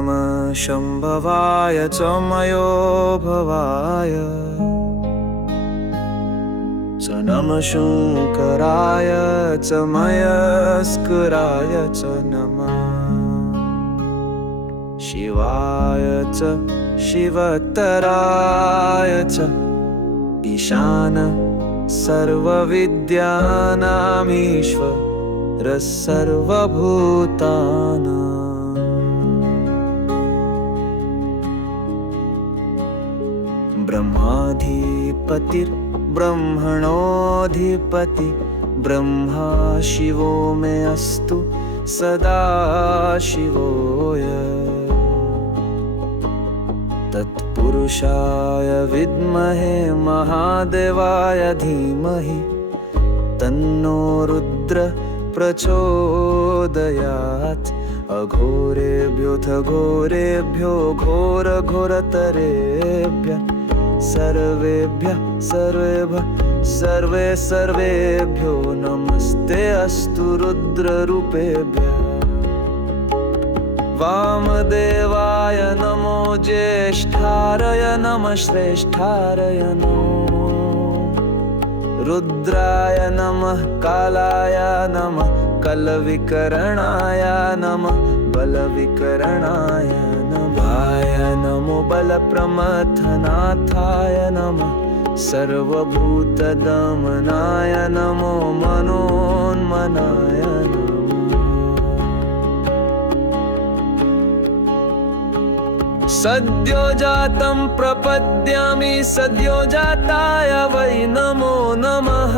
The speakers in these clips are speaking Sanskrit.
नमः शम्भवाय च मयो भवाय च नमः शङ्कराय च मयस्कराय च नमः शिवाय च शिवतराय च ईशान सर्वविद्यानामीश्वर सर्वभूतानां ब्रह्माधिपतिर्ब्रह्मणोऽधिपति ब्रह्मा शिवो मे अस्तु सदा शिवोय तत्पुरुषाय विद्महे महादेवाय धीमहि तन्नो रुद्र प्रचोदयात् अघोरेभ्योऽथ घोरेभ्यो घोरघोरतरेभ्यः सर्वेभ्यो नमस्ते अस्तु रुद्ररूपेभ्यः वामदेवाय नमो ज्येष्ठारय नमः श्रेष्ठारय नमो रुद्राय नमः कालाय नमः कलविकरणाय नमः बलविकरणाय नमाय नमो बलप्रमथनाथाय नमः सर्वभूतदमनाय नमो मनोन्मनाय नमः सद्योजातं प्रपद्यामि सद्योजाताय वै नमो नमः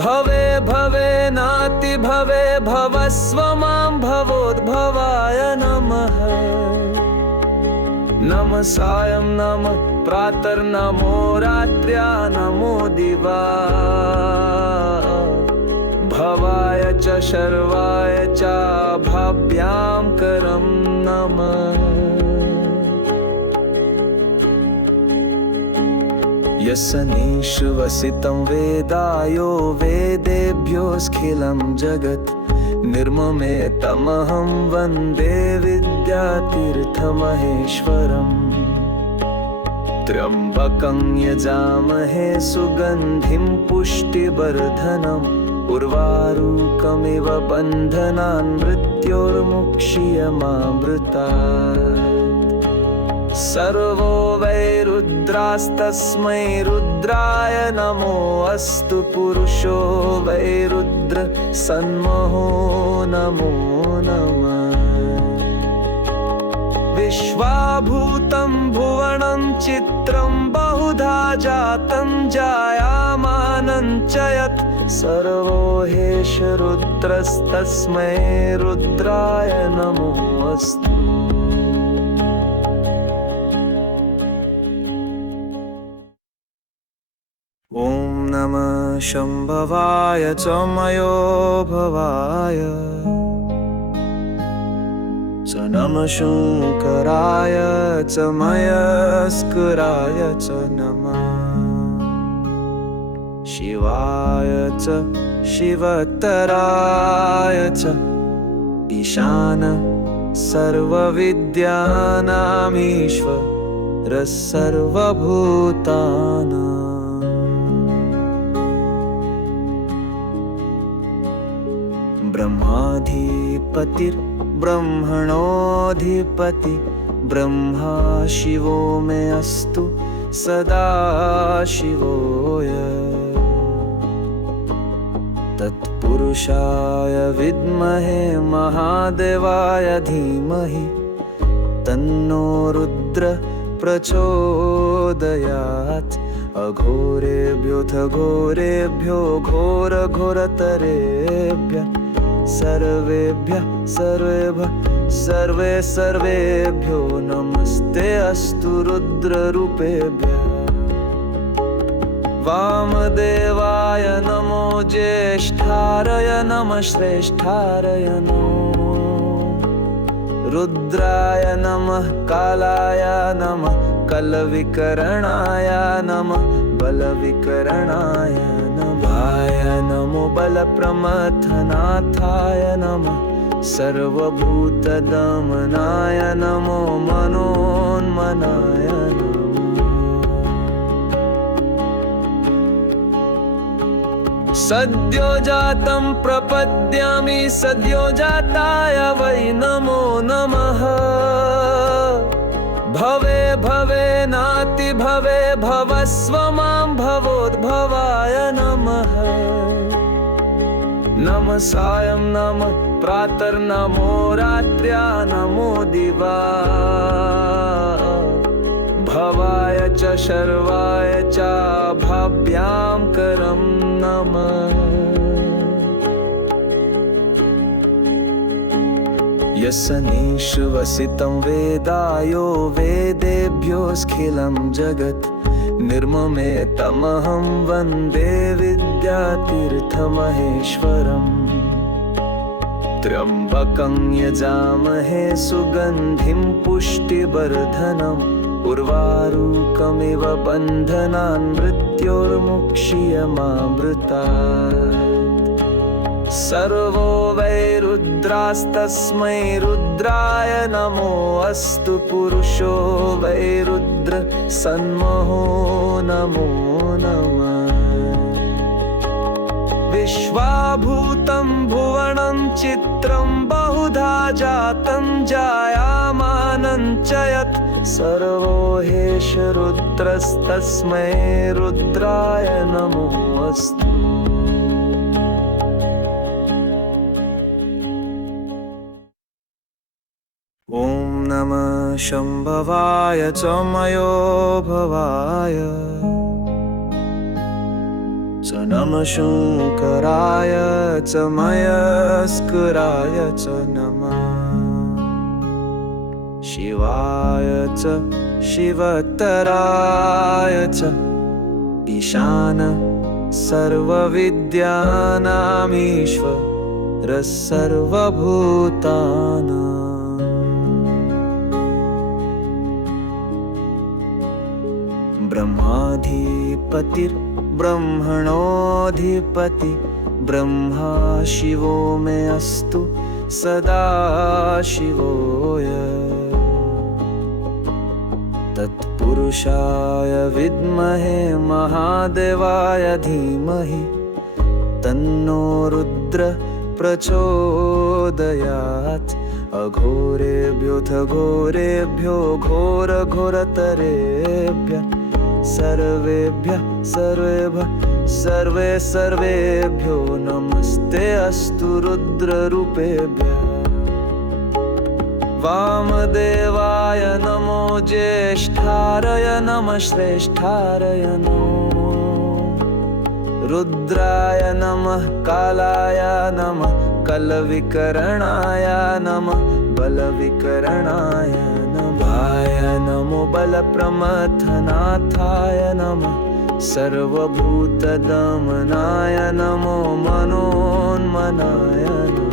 भवे भवे नाति भवे भवस्व मां भवोद्भवाय नमः नमः सायं नमः प्रातर्नमो रात्र्या नमो दिवा भवाय च शर्वाय च भाभ्यां करं नमः यस्नीश्वसितं वेदायो वेदेभ्योऽस्खिलं जगत् निर्ममे तमहं वन्दे विद्यातीर्थमहेश्वरम् त्र्यम्बकं यजामहे सुगन्धिं पुष्टिवर्धनम् उर्वारुकमिव बन्धनान् मृत्योर्मुक्ष्यमामृतात् सर्वो वै रुद्रास्तस्मै रुद्राय नमो अस्तु पुरुषो वै रुद्र सन्महो नमो नमः विश्वाभूतं भुवनं चित्रं बहुधा जातं जायामानं च यत् सर्वो हेष रुद्रस्तस्मै रुद्राय नमो अस्तु ॐ नमः शम्भवाय च मयो भवाय च नमः शङ्कराय च मयस्कराय च नमः शिवाय च शिवतराय च ईशान सर्वविद्यानामीश्वर सर्वभूतानां ब्रह्माधिपतिर्ब्रह्मणोऽधिपति ब्रह्मा शिवो मे अस्तु सदा शिवोय तत्पुरुषाय विद्महे महादेवाय धीमहि तन्नो रुद्र प्रचोदयात् अघोरेभ्योऽथ घोरेभ्यो घोरघोरतरेभ्यः सर्वेभ्यो नमस्ते अस्तु रुद्ररूपेभ्यः वामदेवाय नमो ज्येष्ठारय नमः श्रेष्ठारय नमो रुद्राय नमः कालाय नमः कलविकरणाय नमः बलविकरणाय नमाय नमो बलप्रमथनाथाय नमः सर्वभूतदमनाय नमो मनोन्मनाय नमः। सद्योजातं प्रपद्यामि सद्योजाताय वै नमो नमः। भवे भवे नाति भवे भवस्व मां भवोद्भवाय नमः। नमः सायं नमः प्रातर्नमो रात्र्या नमो दिवा। भवाय च शर्वाय च भाभ्यां करं नमः। यस्नीश्वसितं वेदायो वेदेभ्योऽस्खिलं जगत् निर्ममे तमहं वन्दे विद्यातीर्थमहेश्वरम्। त्र्यम्बकं यजामहे सुगन्धिं पुष्टिवर्धनम् उर्वारुकमिव बन्धनान् मृत्योर्मुक्ष्यमामृतात्। सर्वो वै रुद्रास्तस्मै रुद्राय नमो अस्तु। पुरुषो वै रुद्र सन्महो नमो नमः। विश्वाभूतं भुवनं चित्रं बहुधा जातं जायामानं च यत् सर्वो हेष रुद्रस्तस्मै रुद्राय नमो अस्तु। ॐ नमः शम्भवाय च मयो भवाय च नमः शङ्कराय च मयस्कराय च नमः शिवाय च शिवतराय च ईशान सर्वविद्यानामीश्वर सर्वभूतानां। ब्रह्माधिपतिर्ब्रह्मणोऽधिपति ब्रह्मा शिवो मे अस्तु सदा शिवोय। तत्पुरुषाय विद्महे महादेवाय धीमहि तन्नो रुद्र प्रचोदयात्। अघोरेभ्योऽथ घोरेभ्यो घोरघोरतरेभ्यः सर्वेभ्यः सर्वेभ्यो नमस्ते अस्तु रुद्ररूपेभ्यः। वामदेवाय नमो ज्येष्ठारय नमः श्रेष्ठारय नमो। रुद्राय नमः कालाय नमः कलविकरणाय नमः बलविकरणाय नमाय नमो बलप्रमथनाथाय नमः। सर्वभूतदमनाय नमो मनोन्मनाय नमः।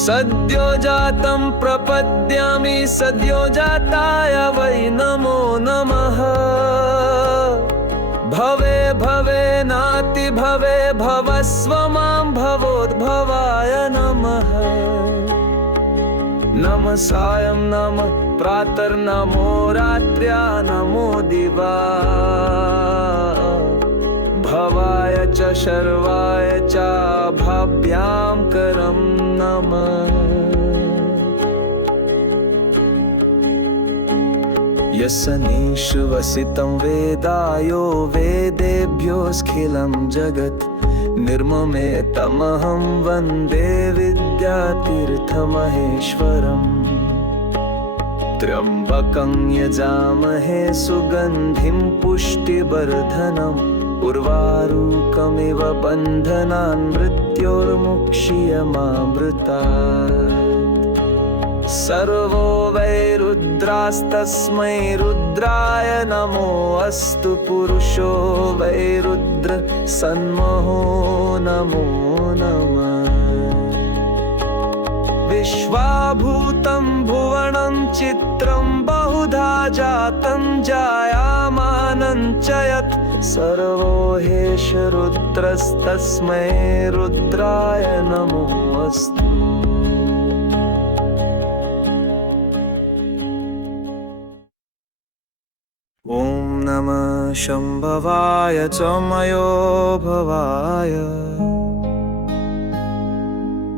सद्योजातं प्रपद्यामि सद्योजाताय वै नमो नमः। भवे भवे नाति भवे भवस्व मां भवोद्भवाय नमः। नमः सायं नमः प्रातर्नमो रात्र्या नमो दिवा। भवाय च शर्वाय च भाभ्यां करं नमः। यस्नीश्वसितं वेदायो वेदेभ्योऽस्खिलं जगत् निर्ममे तमहं वन्दे विद्यातीर्थमहेश्वरम्। त्र्यम्बकं यजामहे सुगन्धिं पुष्टिवर्धनम् उर्वारुकमिव बन्धनान् मृत्योर्मुक्ष्यमामृतात्। सर्वो वै रुद्रास्तस्मै रुद्राय नमो अस्तु। पुरुषो वै रुद्र सन्महो नमो नमः। विश्वाभूतं भुवनं चित्रं बहुधा जातं जायामानं च यत् सर्वो हेश रुद्रस्तस्मै रुद्राय नमो अस्तु। ॐ नमः शम्भवाय च मयो भवाय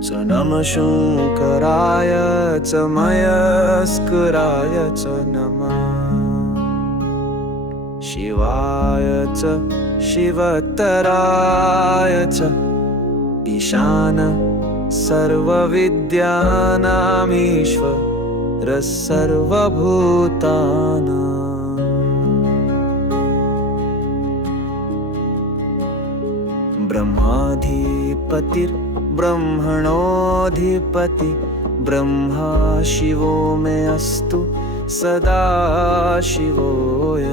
च नमः शङ्कराय च मयस्कराय च नमः शिवाय च शिवतराय च ईशान सर्वविद्यानामीश्वर सर्वभूतानां ब्रह्माधिपतिर्ब्रह्मणोऽधिपति ब्रह्मा शिवो मे अस्तु सदा शिवोय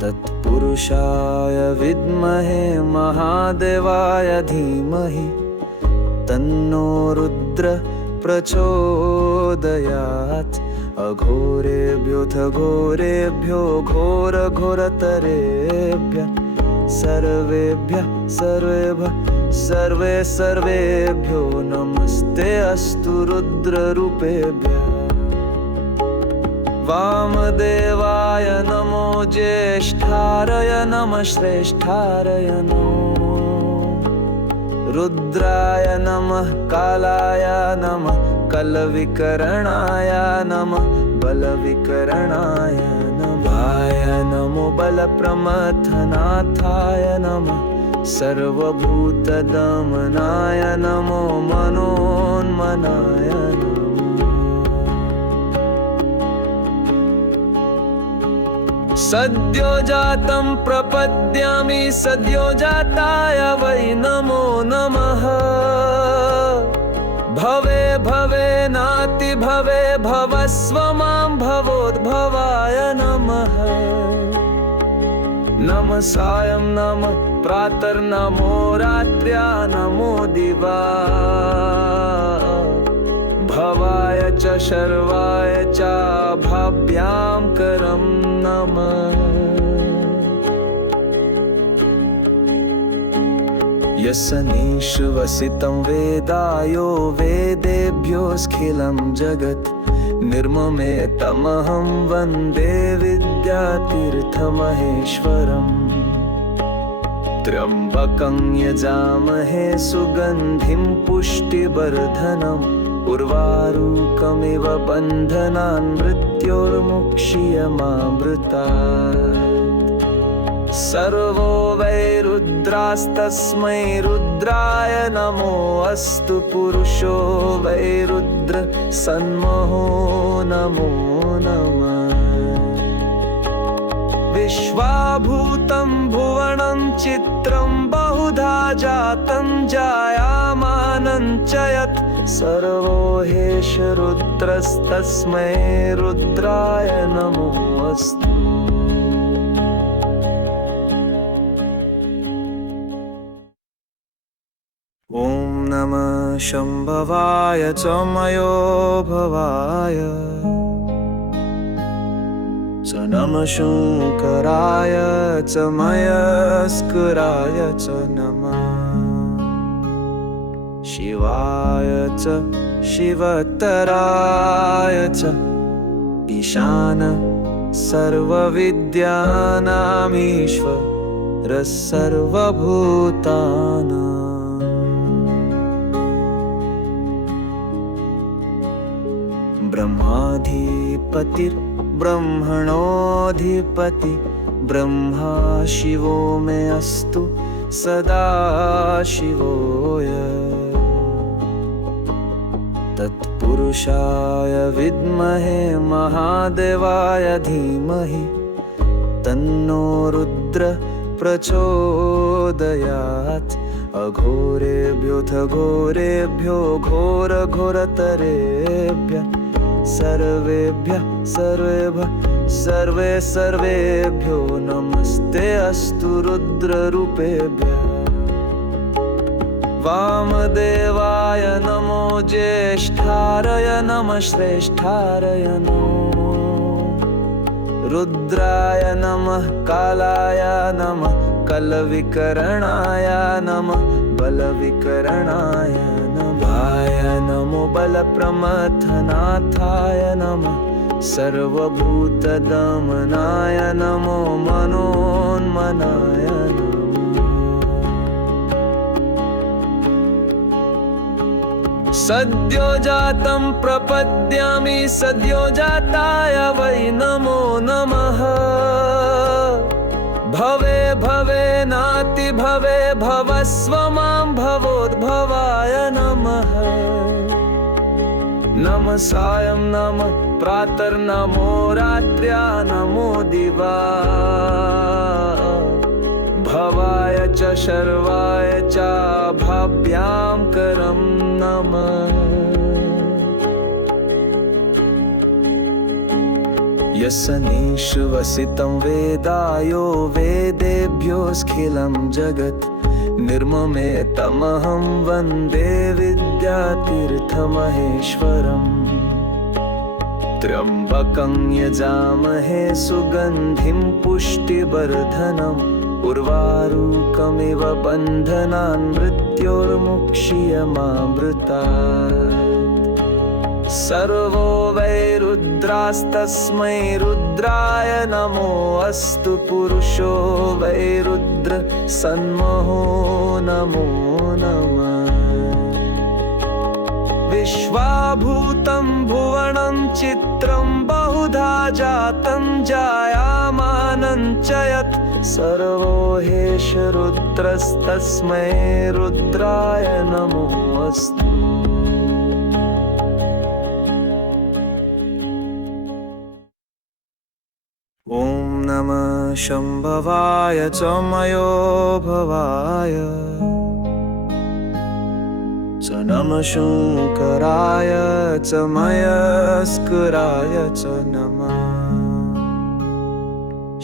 तत्पुरुषाय विद्महे महादेवाय धीमहि तन्नो रुद्र प्रचोदयात्। अघोरेभ्योऽथ घोरेभ्यो घोरघोरतरेभ्यः सर्वेभ्यो नमस्ते अस्तु रुद्ररूपेभ्यः। वामदेवाय नमो ज्येष्ठारय नमः श्रेष्ठारय नमो रुद्राय नमः कालाय नमः कलविकरणाय नमः बलविकरणाय नमाय नमो बलप्रमथनाथाय नमः सर्वभूतदमनाय नमो मनोन्मनाय नमः। सद्योजातं प्रपद्यामि सद्योजाताय वै नमो नमः। भवे भवे नाति भवे भवस्व मां भवोद्भवाय नमः। नमः सायं नमः प्रातर्नमो रात्र्या नमो दिवा भवाय च शर्वाय च भाभ्यां करं नमः। यस्नीश्वसितं वेदायो वेदेभ्योऽस्खिलं जगत् निर्ममे तमहं वन्दे विद्यातीर्थमहेश्वरम्। त्र्यम्बकं यजामहे सुगन्धिं पुष्टिवर्धनम् उर्वारुकमिव बन्धनान् मृत्योर्मुक्ष्यमामृतात्। सर्वो वै रुद्रास्तस्मै रुद्राय नमो अस्तु। पुरुषो वै रुद्र सन्महो नमो नमः। विश्वाभूतं भुवनं चित्रं बहुधा जातं जायामानं च यत् सर्वो हेश रुद्रस्तस्मै रुद्राय नमो अस्तु। ॐ नमः शम्भवाय च मयो भवाय च नमः शङ्कराय च मयस्कराय च नमः शिवाय च शिवतराय च ईशान सर्वविद्यानामीश्वर सर्वभूतानां ब्रह्माधिपतिर्ब्रह्मणोऽधिपति ब्रह्मा शिवो मे अस्तु सदा शिवोय तत्पुरुषाय विद्महे महादेवाय धीमहि तन्नो रुद्र प्रचोदयात्। अघोरेभ्योऽथ घोरेभ्यो घोरघोरतरेभ्यः सर्वेभ्यो नमस्ते अस्तु रुद्ररूपेभ्यः। वामदेवाय नमो ज्येष्ठारय नमः श्रेष्ठारय नमो रुद्राय नमः कालाय नमः कलविकरणाय नमः बलविकरणाय नमः नमो बलप्रमथनाथाय नमः सर्वभूतदमनाय नमो मनोन्मनाय नमः सद्योजातं प्रपद्यामि सद्योजाताय वै नमो नमः भवे भवे नाति भवे भवस्व मां भवोद्भवाय नमः नमः सायं नमः प्रातर्नमो रात्र्या नमो दिवा भवाय च शर्वाय च भाभ्यां करं नमः यस्नीश्वसितं वेदायो वेदेभ्योऽस्खिलं जगत् निर्ममे तमहं वन्दे विद्यातीर्थमहेश्वरम् त्र्यम्बकं यजामहे सुगन्धिं पुष्टिवर्धनम् उर्वारुकमिव बन्धनान् मृत्योर्मुक्ष्यमामृतात् सर्वो वै रुद्रास्तस्मै रुद्राय नमो अस्तु पुरुषो वै रुद्र सन्महो नमो नमः विश्वाभूतं भुवनं चित्रं बहुधा जातं जायामानं च यत् सर्वो हेश रुद्रस्तस्मै रुद्राय नमो अस्तु ॐ नमः शम्भवाय च मयो भवाय च नमः शङ्कराय च मयस्कराय च नमः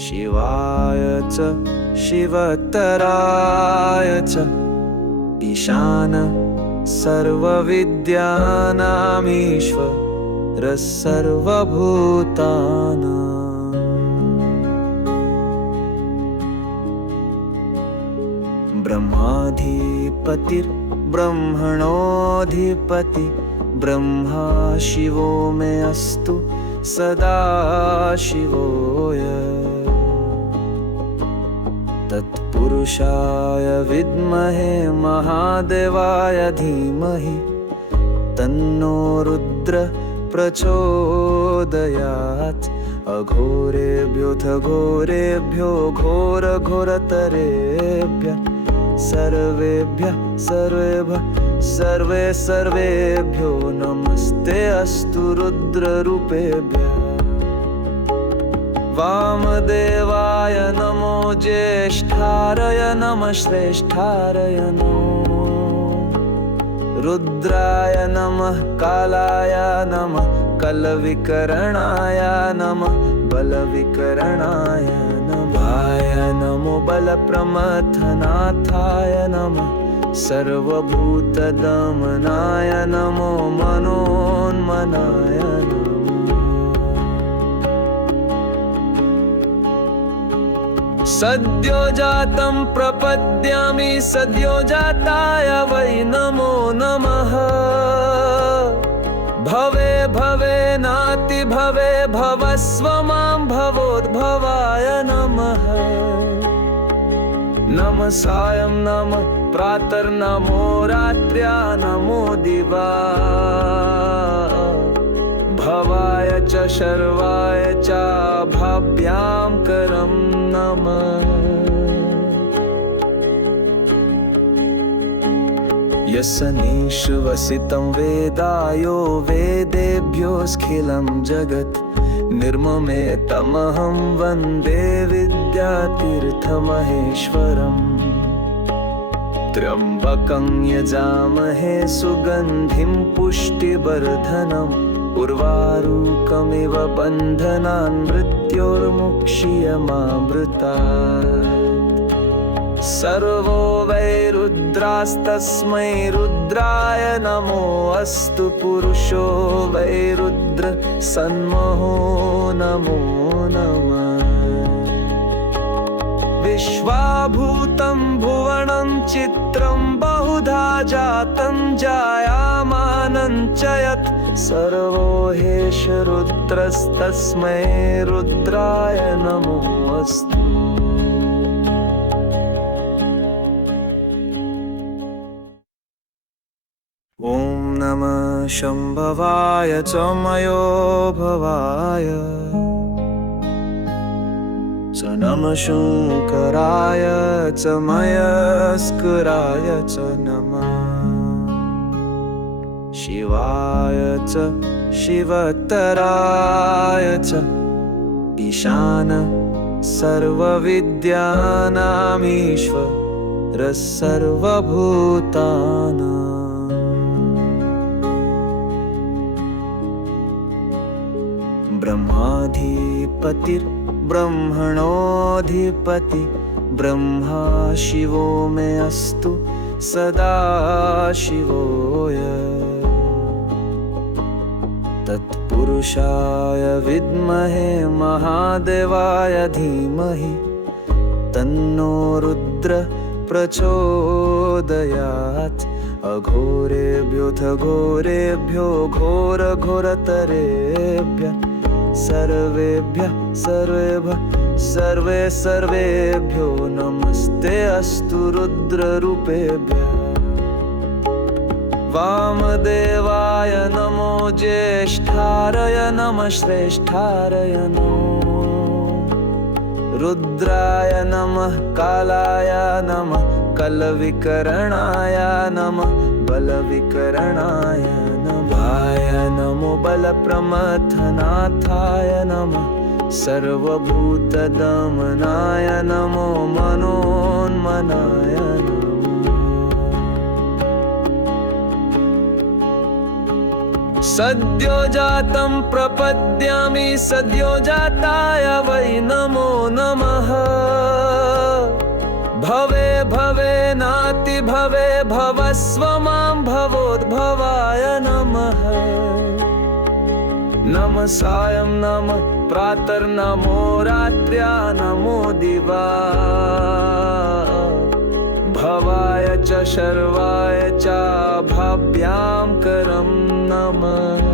शिवाय च शिवतराय च ईशान सर्वविद्यानामीश्वर सर्वभूतानां ब्रह्माधिपतिर्ब्रह्मणोऽधिपति ब्रह्मा शिवो मे अस्तु सदा शिवोय तत्पुरुषाय विद्महे महादेवाय धीमहि तन्नो रुद्र प्रचोदयात् अघोरेभ्योऽथ घोरेभ्यो घोरघोरतरेभ्यः सर्वेभ्यो नमस्ते अस्तु रुद्ररूपेभ्यः वामदेवाय नमो ज्येष्ठारय नमः श्रेष्ठारय नमो रुद्राय नमः कालाय नमः कलविकरणाय नमः बलविकरणाय नमः नमो बलप्रमथनाथाय नमः सर्वभूतदमनाय नमो मनोन्मनाय नमः सद्योजातं प्रपद्यामि सद्योजाताय वै नमो नमः भवे भवे नाति भवे भवस्व मां भवोद्भवाय नमः नमः सायं नमः प्रातर्नमो रात्र्या नमो दिवा भवाय च शर्वाय च भाभ्यां करं नमः यस्नीश्वसितं वेदायो वेदेभ्योऽस्खिलं जगत् निर्ममे तमहं वन्दे विद्यातीर्थमहेश्वरम् त्र्यम्बकं यजामहे सुगन्धिं पुष्टिवर्धनम् उर्वारुकमिव बन्धनान् मृत्योर्मुक्ष्यमामृतात् सर्वो वै रुद्रास्तस्मै रुद्राय नमो अस्तु पुरुषो वै रुद्र सन्महो नमो नमः। विश्वाभूतं भुवनं चित्रं बहुधा जातं जायामानं च यत् सर्वो ह्येष रुद्रस्तस्मै रुद्राय नमोऽस्तु। ॐ नमः शम्भवाय च मयो भवाय च नमः शङ्कराय च मयस्कराय च नमः शिवाय च शिवतराय च ईशान सर्वविद्यानामीश्वर सर्वभूतानां। ब्रह्माधिपतिर्ब्रह्मणोऽधिपति ब्रह्मा शिवो मे अस्तु सदा शिवोय। तत्पुरुषाय विद्महे महादेवाय धीमहि तन्नो रुद्र प्रचोदयात्। अघोरेभ्योऽथ घोरेभ्यो घोरघोरतरेभ्यः सर्वेभ्यो नमस्ते अस्तु रुद्ररूपेभ्यः। वामदेवाय नमो ज्येष्ठारय नमः श्रेष्ठारय नमो। रुद्राय नमः कालाय नमः कलविकरणाय नमः बलविकरणाय नमाय नमो बलप्रमथनाथाय नमः सर्वभूतदमनाय नमो मनोन्मनाय नमः। सद्योजातं प्रपद्यामि सद्योजाताय वै नमो नमः। भवे भवे नाति भवे भवस्व मां भवोद्भवाय नमः। नमः सायं नमः प्रातर्नमो रात्र्या नमो दिवा। भवाय च शर्वाय च भाभ्यां करं नमः।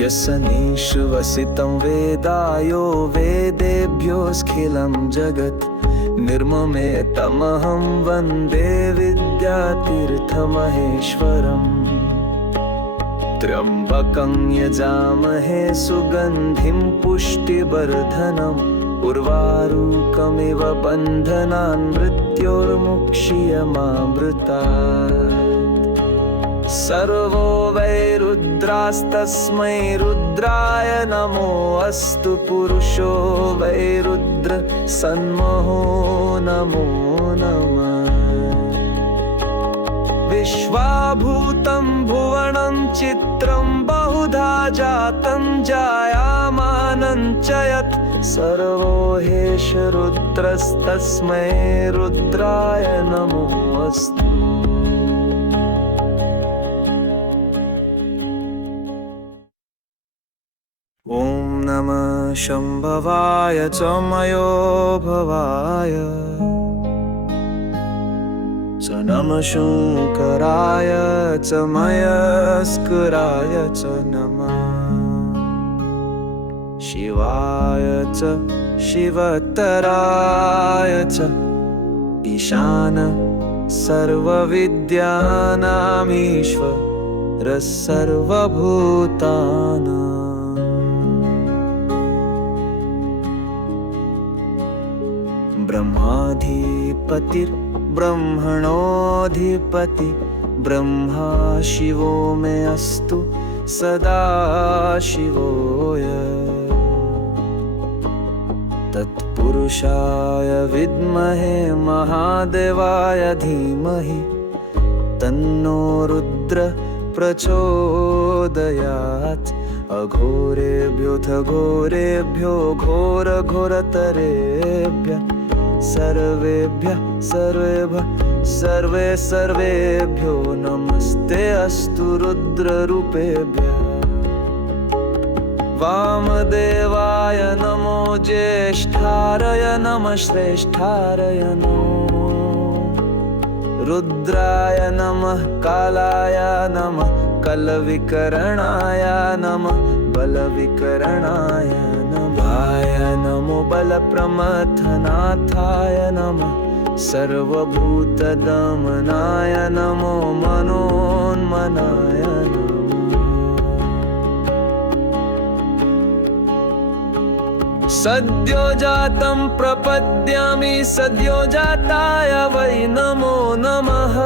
यस्नीश्वसितं वेदायो वेदेभ्योऽस्खिलं जगत् निर्ममे तमहं वन्दे विद्यातीर्थमहेश्वरम्। त्र्यम्बकं यजामहे सुगन्धिं पुष्टिवर्धनम् उर्वारुकमिव बन्धनान् मृत्योर्मुक्ष्यमामृतात्। सर्वो वै रुद्रास्तस्मै रुद्राय नमो अस्तु। पुरुषो वै रुद्र सन्महो नमो नमः। विश्वाभूतं भुवनं चित्रं बहुधा जातं जायामानं च यत् सर्वो ह्येष रुद्रस्तस्मै रुद्राय नमोऽस्तु। ॐ नमः शम्भवाय च मयो भवाय च नमः शङ्कराय च मयस्कराय च नमः शिवाय च शिवतराय च ईशान सर्वविद्यानामीश्वर सर्वभूतानां। ब्रह्माधिपतिर्ब्रह्मणोऽधिपति ब्रह्मा शिवो मे अस्तु सदा शिवोय। तत्पुरुषाय विद्महे महादेवाय धीमहि तन्नो रुद्र प्रचोदयात्। अघोरेभ्योऽथ घोरेभ्यो घोरघोरतरेभ्यः सर्वेभ्यो नमस्ते अस्तु रुद्ररूपेभ्यः। वामदेवाय नमो ज्येष्ठारय नमः श्रेष्ठारय नमो रुद्राय नमः कालाय नमः कलविकरणाय नमः बलविकरणाय नमाय नमो बलप्रमथनाथाय नमः सर्वभूतदमनाय नमो मनोन्मनाय नमः सद्योजातं प्रपद्यामि सद्योजाताय वै नमो नमः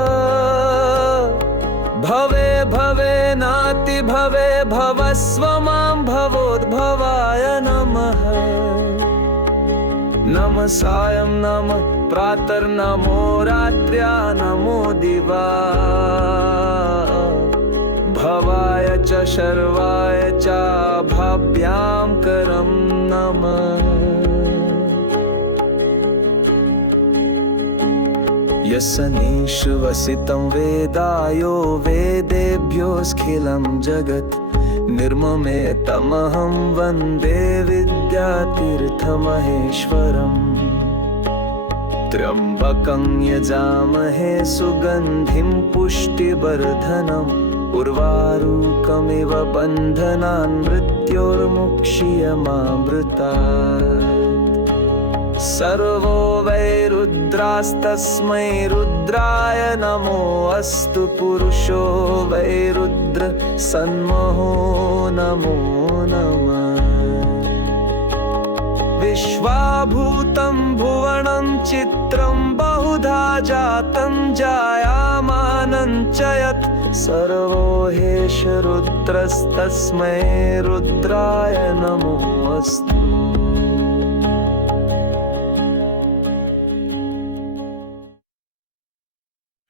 भवे भवे नाति भवे भवस्व मां भवोद्भवाय नमः नमः सायं नमः प्रातर्नमो रात्र्या नमो दिवा भवाय च शर्वाय च भाभ्यां करं नमः यस्नीश्वसितं वेदायो वेदेभ्योऽस्खिलं जगत् निर्ममे तमहं वन्दे विद्यातीर्थमहेश्वरम् त्र्यम्बकं यजामहे सुगन्धिं पुष्टिवर्धनम् उर्वारुकमिव बन्धनान् मृत्योर्मुक्ष्यमामृतात् सर्वो वै रुद्रास्तस्मै रुद्राय नमो अस्तु पुरुषो वै रुद्र सन्महो नमो नमः विश्वाभूतं भुवनं चित्रं बहुधा जातं जायामानं च यत् सर्वो हेश रुद्रस्तस्मै रुद्राय नमो अस्तु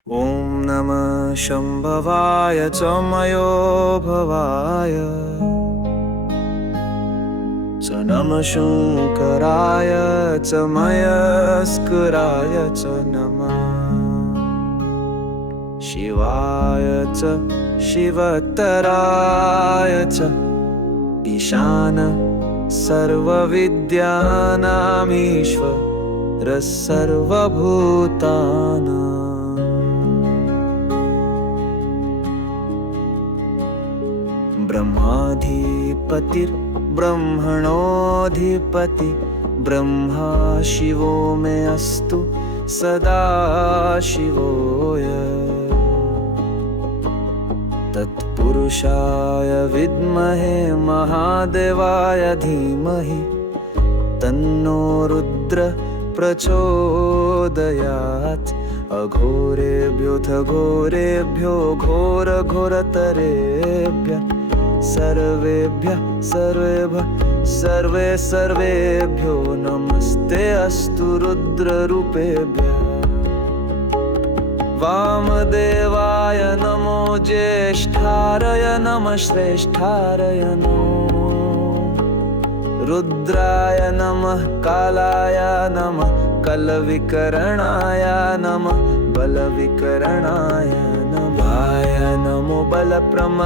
ॐ नमः शम्भवाय च मयो भवाय च नमः शङ्कराय च मयस्कराय च नमः शिवाय च शिवतराय च ईशान सर्वविद्यानामीश्वर सर्वभूतानां ब्रह्माधिपतिर्ब्रह्मणोऽधिपति ब्रह्मा शिवो मे अस्तु सदा शिवोय तत्पुरुषाय विद्महे महादेवाय धीमहि तन्नो रुद्र प्रचोदयात् अघोरेभ्योऽथ घोरेभ्यो घोरघोरतरेभ्यः सर्वेभ्यो नमस्ते अस्तु रुद्ररूपेभ्यः वामदेवाय नमो ज्येष्ठारय नमः श्रेष्ठारय नमो रुद्राय नमः कालाय नमः कलविकरणाय नमः बलविकरणाय नमाय नमो बलप्रमथनाथाय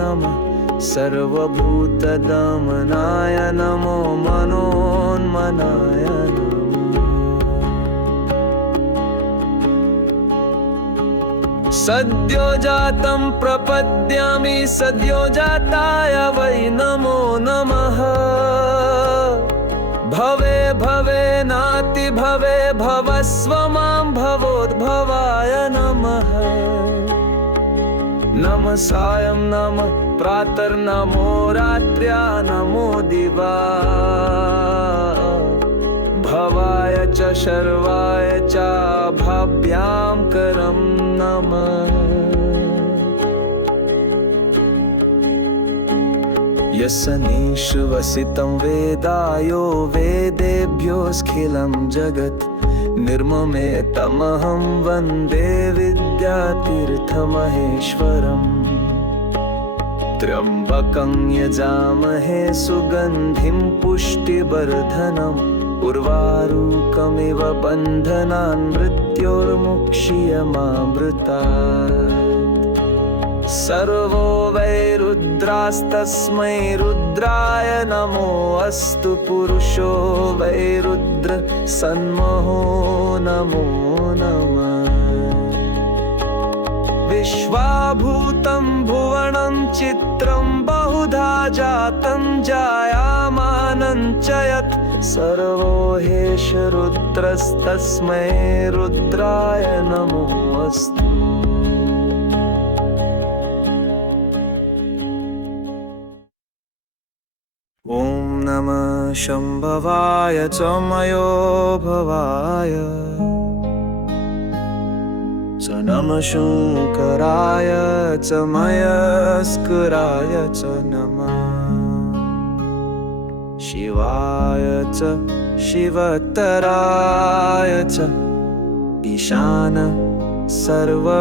नमः सर्वभूतदमनाय नमो मनोन्मनाय नमः सद्योजातं प्रपद्यामि सद्योजाताय वै नमो नमः भवे भवे नाति भवे भवस्व मां भवोद्भवाय नमः नमः सायं नमः प्रातर्नमो रात्र्या नमो दिवा भवाय च शर्वाय च भाभ्यां करं नमः यस्नीश्वसितं वेदायो वेदेभ्योऽस्खिलं जगत् निर्ममे तमहं वन्दे विद्यातीर्थमहेश्वरम् त्र्यम्बकं यजामहे सुगन्धिं पुष्टिवर्धनम् उर्वारुकमिव बन्धनान् मृत्योर्मुक्ष्यमामृतात् सर्वो वै रुद्रास्तस्मै रुद्राय नमो अस्तु पुरुषो वै रुद्र सन्महो नमो नमः विश्वाभूतं भुवनं चित्रं बहुधा जातं जायामानं च यत् सर्वो हेश रुद्रस्तस्मै रुद्राय नमो अस्तु ॐ नमः शम्भवाय च मयो भवाय च नमः शङ्कराय च मयस्कराय च नमः शिवाय च शिवतराय च ईशान सर्वविद्यानामीश्वर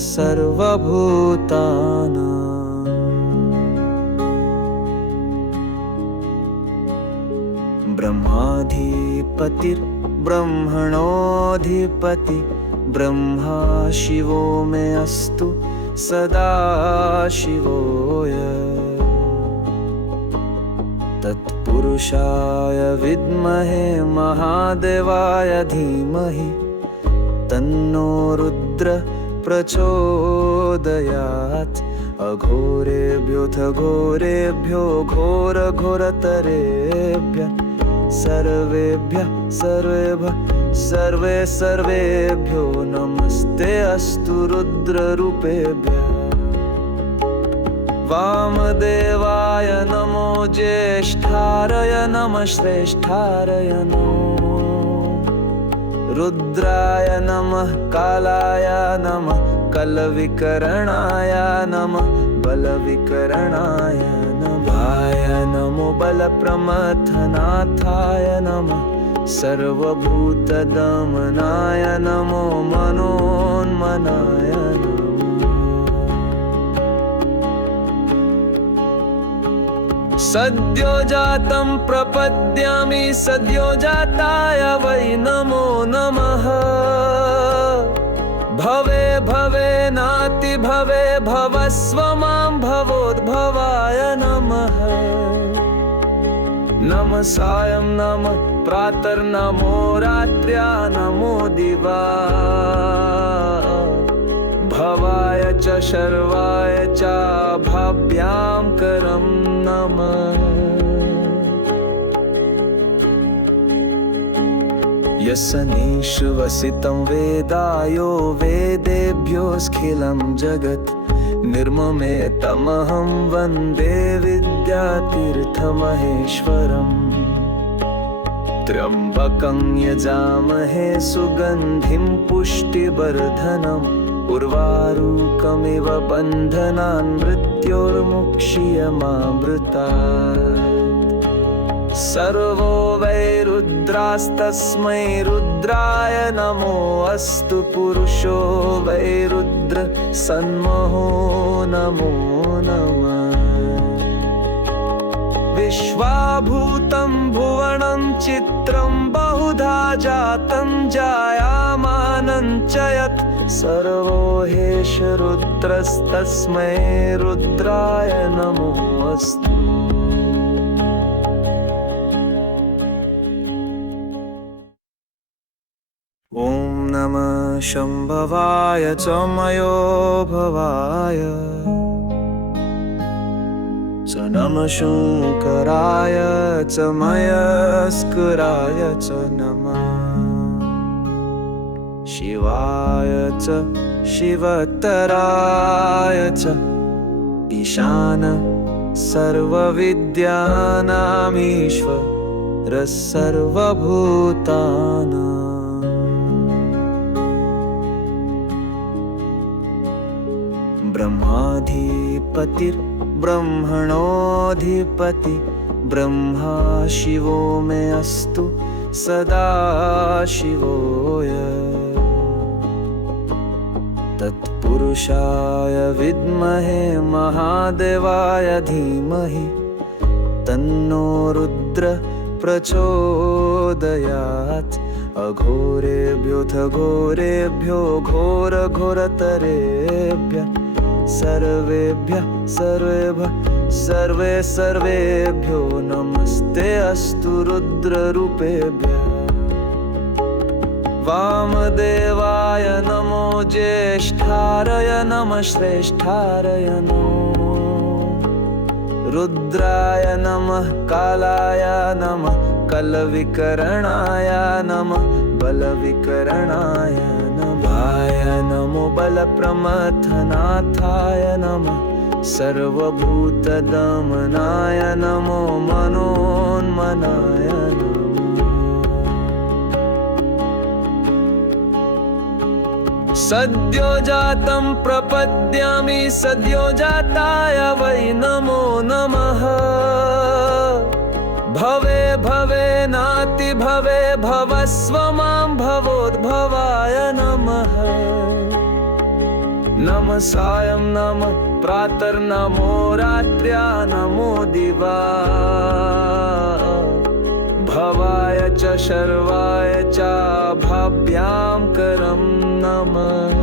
सर्वभूतानां ब्रह्माधिपतिर्ब्रह्मणोऽधिपति ब्रह्मा शिवो मे अस्तु सदा शिवोय तत्पुरुषाय विद्महे महादेवाय धीमहि तन्नो रुद्र प्रचोदयात् अघोरेभ्योऽथ घोरेभ्यो घोरघोरतरेभ्यः सर्वेभ्यो नमस्ते अस्तु रुद्ररूपेभ्यः वामदेवाय नमो ज्येष्ठारय नमः श्रेष्ठारय नमो रुद्राय नमः कालाय नमः कलविकरणाय नमः बलविकरणाय नमाय नमो बलप्रमथनाथाय नमः सर्वभूतदमनाय नमो मनोन्मनाय नमः सद्योजातं प्रपद्यामि सद्योजाताय वै नमो नमः भवे भवे नाति भवे भवस्व मां भवोद्भवाय नमः नमः सायं नमः प्रातर्नमो रात्र्या नमो दिवा भवाय च शर्वाय च भाभ्यां करं नमः यस्नीश्वसितं वेदायो वेदेभ्योऽस्खिलं जगत् निर्ममे तमहं वन्दे विद्यातीर्थमहेश्वरम् त्र्यम्बकं यजामहे सुगन्धिं पुष्टिवर्धनम् उर्वारुकमिव बन्धनान् मृत्योर्मुक्ष्यमामृतात् सर्वो वै रुद्रास्तस्मै रुद्राय नमो अस्तु पुरुषो वै रुद्र सन्महो नमो नमः विश्वाभूतं भुवनं चित्रं बहुधा जातं जायामानं च यत् सर्वो हेश रुद्रस्तस्मै रुद्राय नमो अस्तु ॐ नमः शम्भवाय च मयो भवाय च नमः शङ्कराय च मयस्कराय च नमः शिवाय च शिवतराय च ईशान सर्वविद्यानामीश्वर सर्वभूतानां ब्रह्माधिपतिर्ब्रह्मणोऽधिपति ब्रह्मा शिवो मे अस्तु सदा शिवोय तत्पुरुषाय विद्महे महादेवाय धीमहि तन्नो रुद्र प्रचोदयात् अघोरेभ्योऽथ घोरेभ्यो घोरघोरतरेभ्यः सर्वेभ्यः सर्वेभ्यो नमस्ते अस्तु रुद्ररूपेभ्यः वामदेवाय नमो ज्येष्ठारय नमः श्रेष्ठारय नमो रुद्राय नमः कालाय नमः कलविकरणाय नमः बलविकरणाय नमाय नमो बलप्रमथनाथाय नमः सर्वभूतदमनाय नमो मनोन्मनाय नमः सद्योजातं प्रपद्यामि सद्योजाताय वै नमो नमः भवे भवे नाति भवे भवस्व मां भवोद्भवाय नमः नमः सायं नमः प्रातर्नमो रात्र्या नमो दिवा भवाय च शर्वाय च भाभ्यां करं नमः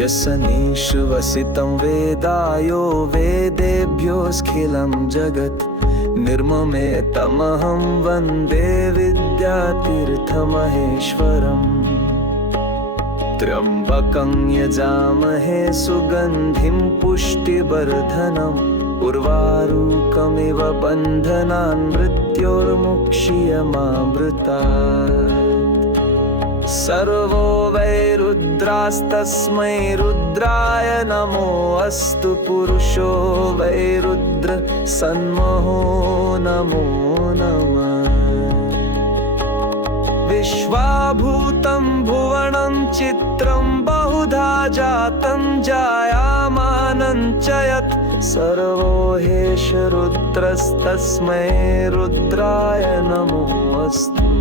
यस्नीश्वसितं वेदायो वेदेभ्योऽस्खिलं जगत् निर्ममे तमहं वन्दे विद्यातीर्थमहेश्वरम् त्र्यम्बकं यजामहे सुगन्धिं पुष्टिवर्धनम् उर्वारुकमिव बन्धनान् मृत्योर्मुक्ष्यमामृतात् सर्वो वै रुद्रास्तस्मै रुद्राय नमो अस्तु पुरुषो वै रुद्र सन्महो नमो नमः विश्वाभूतं भुवनं चित्रं बहुधा जातं जायामानं च यत् सर्वो हेश रुद्रस्तस्मै रुद्राय नमो अस्तु